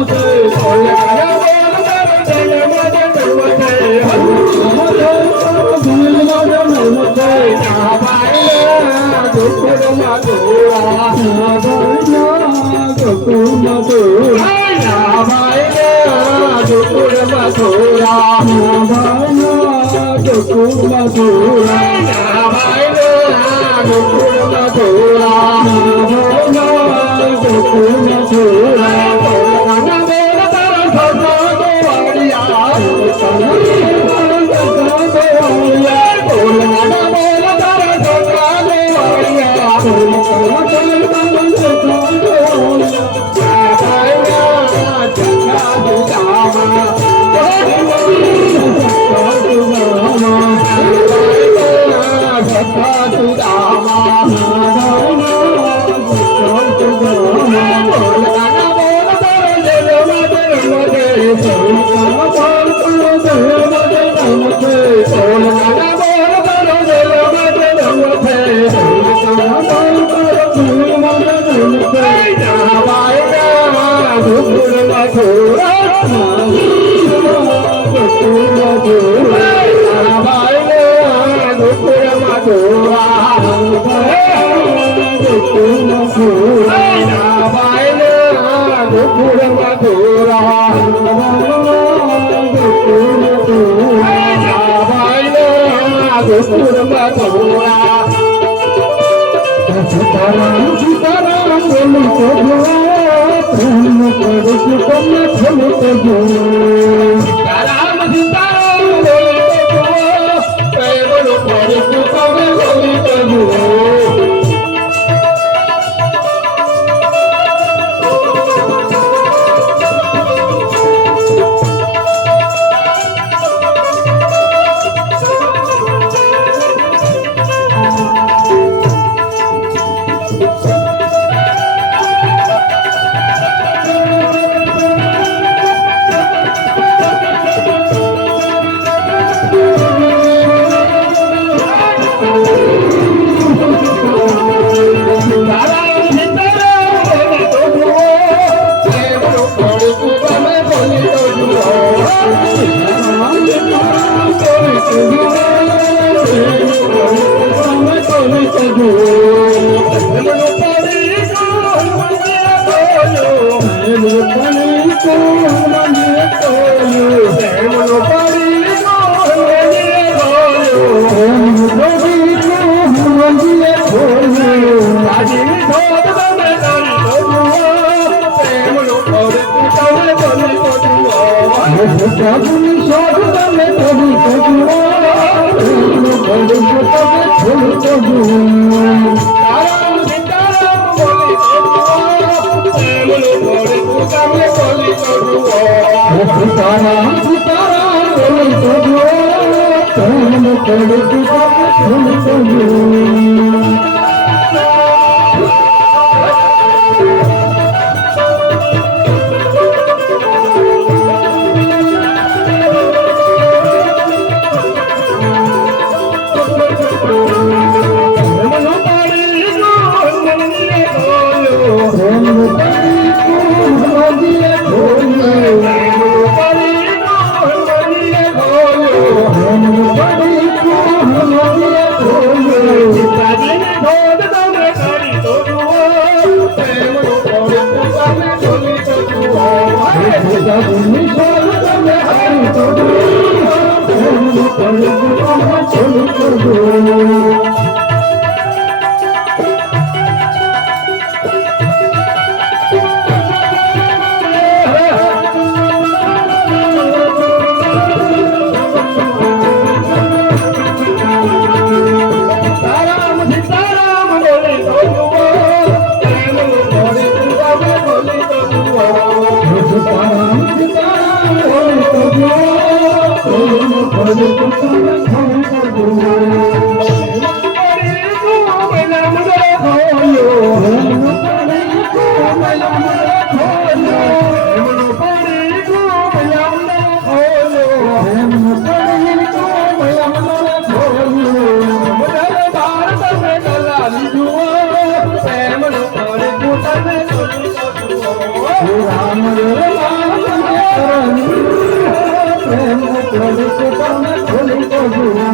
Namaste. રામ પ્રેમ થોડી કે તમે ખોલી તો જુઓ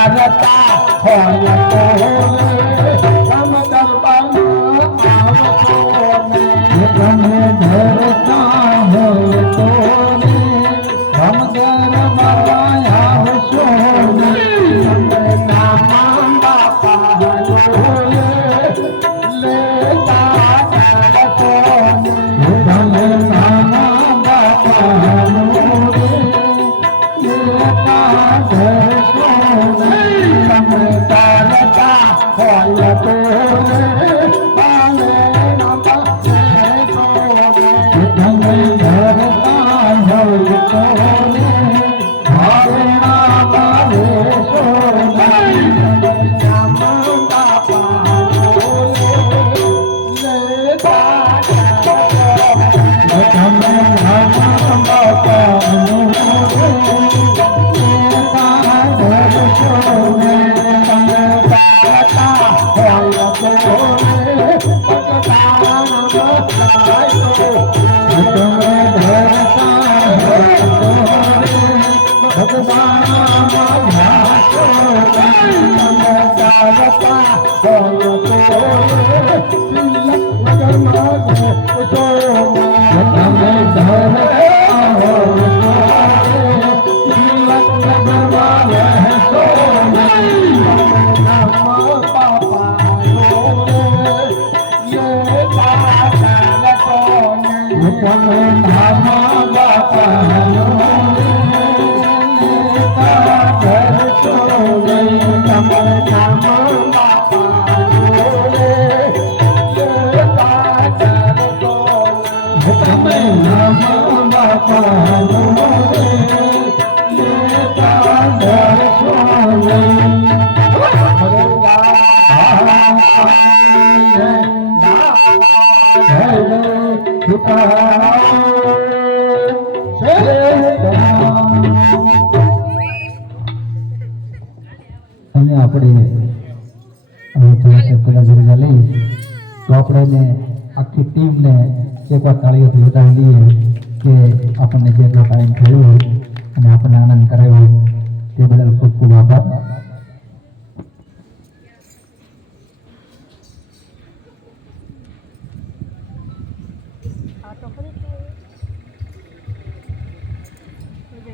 ધરતા આપણે પેલા જગ્યા લઈ તો આપણે એને આખી ટીમને એકવાર તાળીઓથી વધાવી દઈએ કે આપણને જેટલો ટાઈમ થયો અને આપણને આનંદ કરાવ્યો તે બદલ ખૂબ ખૂબ આભાર.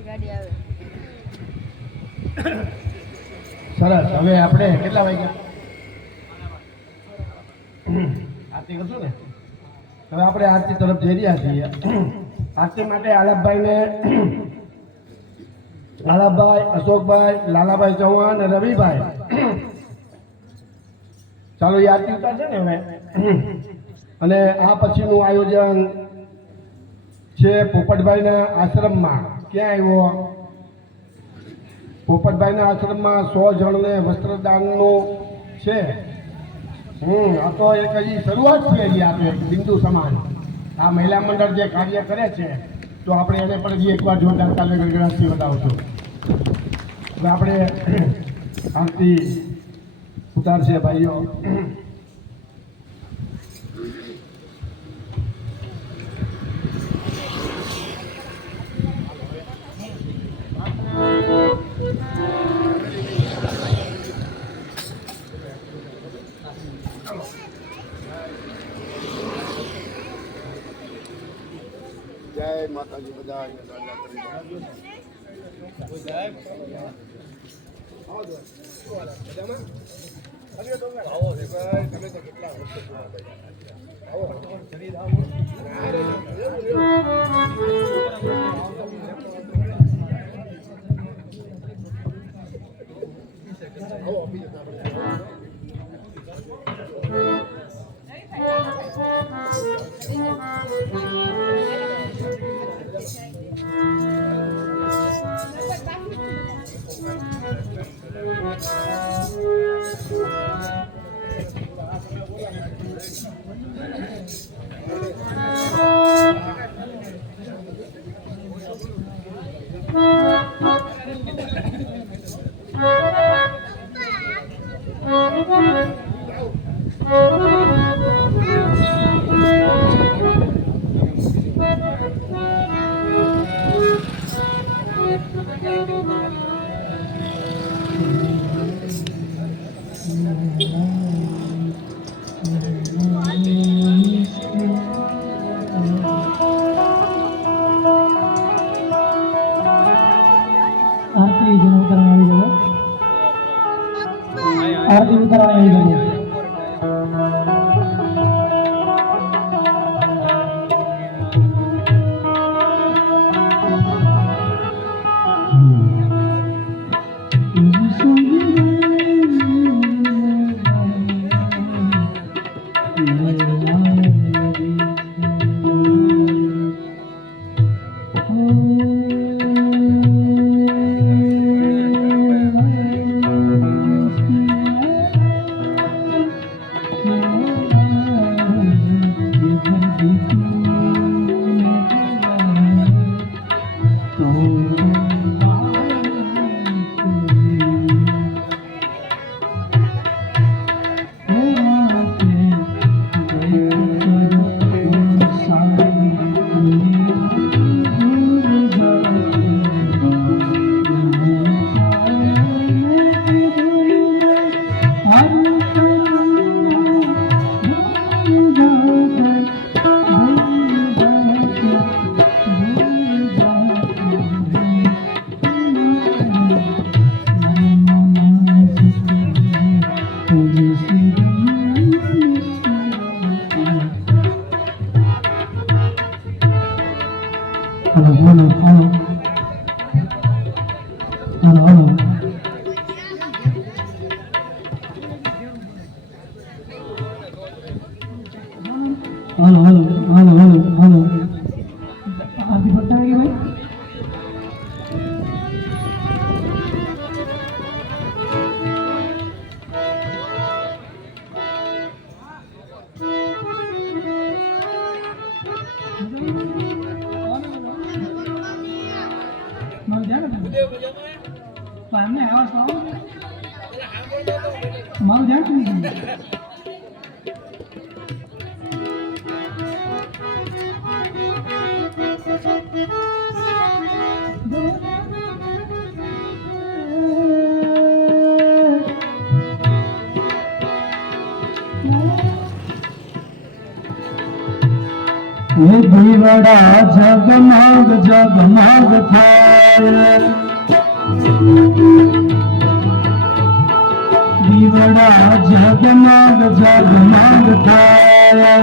ગાડી આવે સરસ. હવે આપણે કેટલા વાગ્યા આરતી કરશું ને? હવે આપણે આરતી તરફ જઈ રહ્યા છીએ. આરતી માટે આલાપભાઈ, અશોકભાઈ, લાલાભાઈ ચૌહાણ અને રવિભાઈ, ચાલો એ આરતી ઉતારશે ને હવે. અને આ પછીનું આયોજન છે પોપટભાઈના આશ્રમમાં. ક્યાં આવ્યો? પોપટભાઈના આશ્રમમાં 100 જણને વસ્ત્રદાનનું છે. આ તો એક હજી શરૂઆત છે. હજી આપણે બિંદુ સમાન આ મહિલા મંડળ જે કાર્ય કરે છે તો આપણે એને પણ હજી એકવાર જોરદાર તાલે ગણગણાટથી વધાવશું. હવે આપણે આરતી ઉતારશે ભાઈઓ. જય માતાજી. બધા આરતી જેને ઉતારવાની આવી ગયો. આરતી ઉતારવાની આવી ગયો. હાલો હાલો હાલો હાલો હાલો આરતી પતાવી ગઈ ભાઈ. મને ધ્યાન હતું. તો એમને આવાજ આવો મારું ધ્યાન નહીં ગયું. એ દીવડા જગમગ જગમગ થાય, દીવડા જગમગ જગમગ થાય.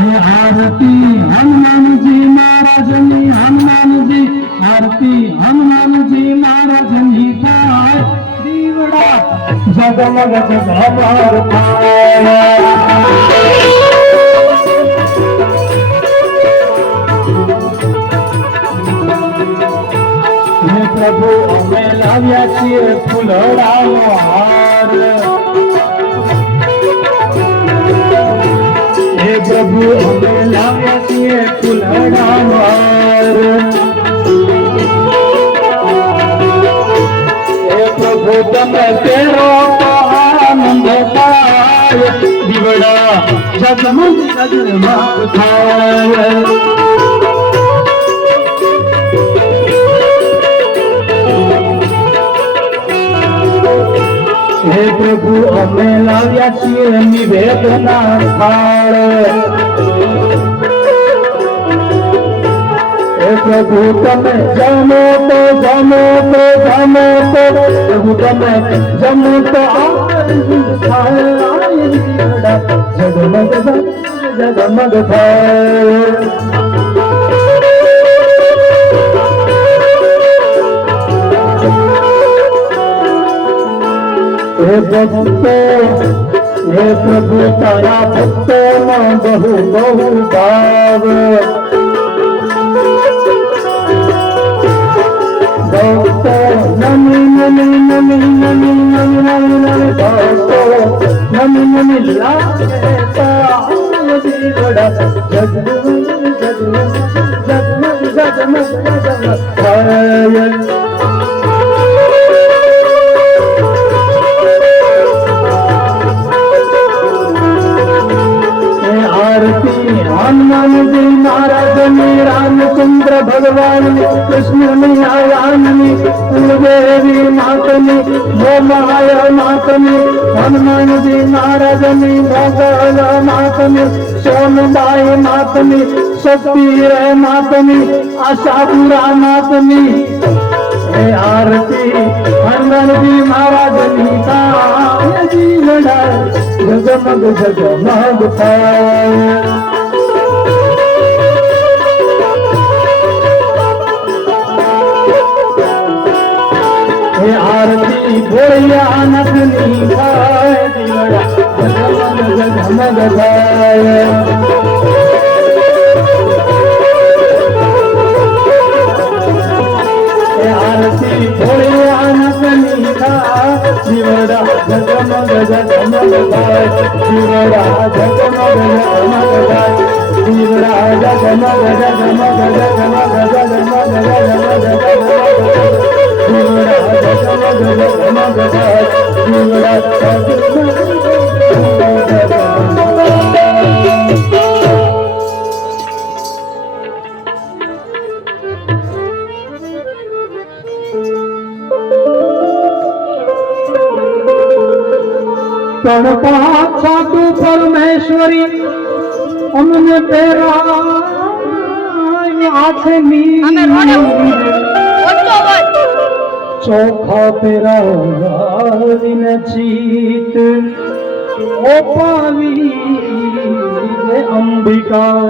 એ આરતી હનુમાનજી મહારાજની, હનુમાનજી આરતી હનુમાનજી મહારાજની થાય. દીવડા જગમગ જગમગ થાય. હે પ્રભુ અમે લાવ્યા છીએ ફૂલડાનો હાર. હે પ્રભુ અમે લાવ્યા છીએ ફૂલડાનો હાર. હે પ્રભુ તમે તેરો તો આનંદ થાય. દીવડા જગમગ જગમગ થાય. હે પ્રભુ અમે લાવ્યા છીએ નિવેદના થાળ. હે પ્રભુ તમે જમો તો જમો તો જમો તો, પ્રભુ તમે જમો તો આનંદ થાય. જગમગ જગમગ થાય. હે ભક્તો, હે પ્રભુ તારા ભક્તોમાં બહુ બહુ ભાવ. ભક્તો નમી નમી નમી નમી નમી નમી નમી ભક્તો નમી નમી લાગે દીવડા જગમગ જગમગ જગમગ જગમગ જગમગ થાય. आरती हनुमानजी महाराजनी, रामचंद्र भगवानी, कृष्णनी आयानी, कुलदेवी मातनी, मोमाया मातनी, हनुमानजी महाराजनी, मोगल मातनी, सोनबाई मातनी, शक्ति मातनी, आशापुरा मातनी. हे आरती हनुमानजी महाराजनी का जीवड़ा जगमग जगमग થાય. હે આરતી ભોળિયા નખની થાય. દીવડા જગમગ જગમગ થાય. आरती भोलिया नखनी થાય. દીવડા જગમગ જગમગ થાય. દીવડા જગમગ જગમગ થાય. દીવડા જગમગ જગમગ જગમગ જગમગ જગમગ દીવડા જગમગ જગમગ થાય. દીવડા તણપા સાધુ પરમેશ્વરી અમને તેરા આંખની ચોખા તેરા ચિત ઓપાવી અંબિકા.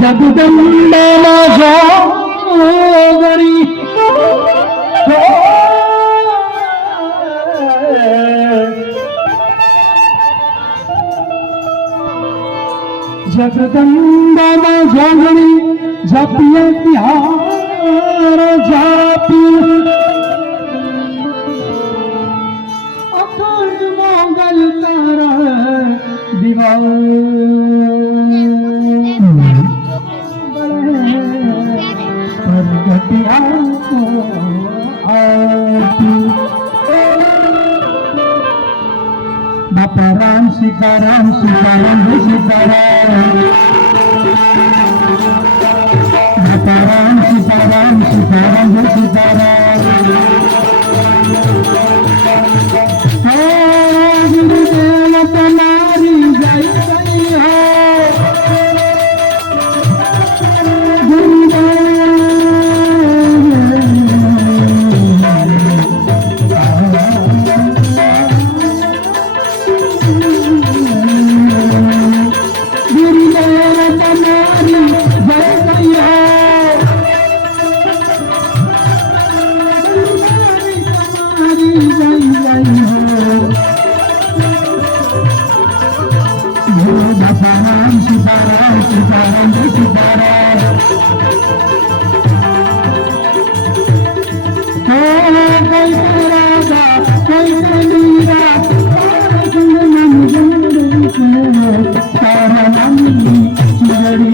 જગદંબામાં જોગણી જગદંબામાં જોગણી જપીએ ત્યાર જાપી. અખંડ મોગલ તારા દિવાલ आरती आरती बापा राम सीताराम सीताराम जय सीताराम बापा राम सीताराम सीताराम जय सीताराम गुरुदेव तुम्हारी जय जय हो सीताराम सीताराम सीताराम जय सीताराम कोई राजा कोई मीरा तारा नाम चिड़ियों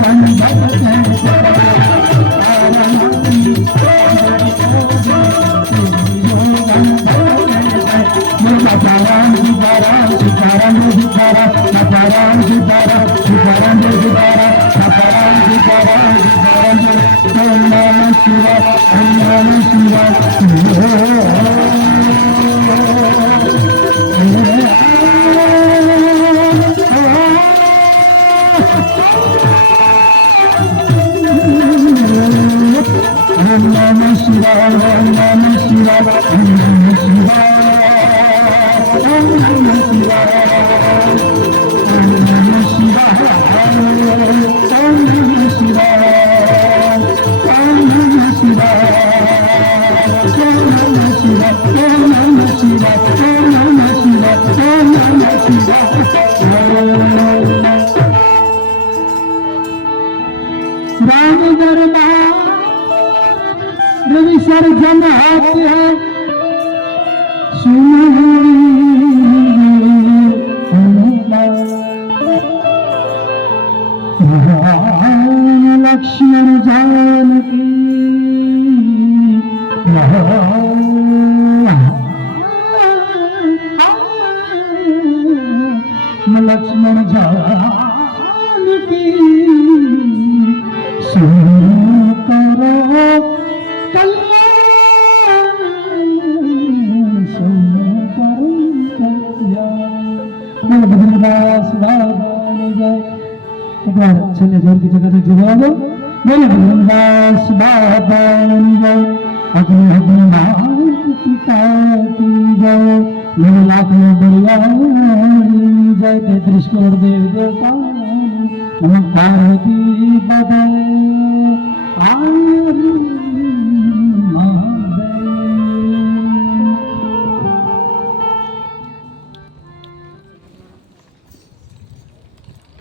सीताराम सीताराम सीताराम जय सीताराम सीताराम सीताराम सीताराम जय सीताराम सीताराम सीताराम सीताराम जय ओम नमः शिवाय ओम नमः शिवाय ओम नमः शिवाय ओम नमः शिवाय ओम नमः शिवाय ओम नमः शिवाय ओम नमः शिवाय ओम नमः शिवाय ओम नमः शिवाय ओम नमः शिवाय ओम नमः शिवाय ओम नमः शिवाय ओम नमः शिवाय राम दरबार रवि सर्जन होते हैं लक्ष्मण जानकी लक्ष्मण जानकी करो एक बार छेल्ले जोर की जगह से जुड़ा दो मेरे भगवान बाबानी जय अपने अपने नाम पिता की जय मेरे लाखों बलियानी जय 33 करोड़ देव देवता नमः पार्वती पदे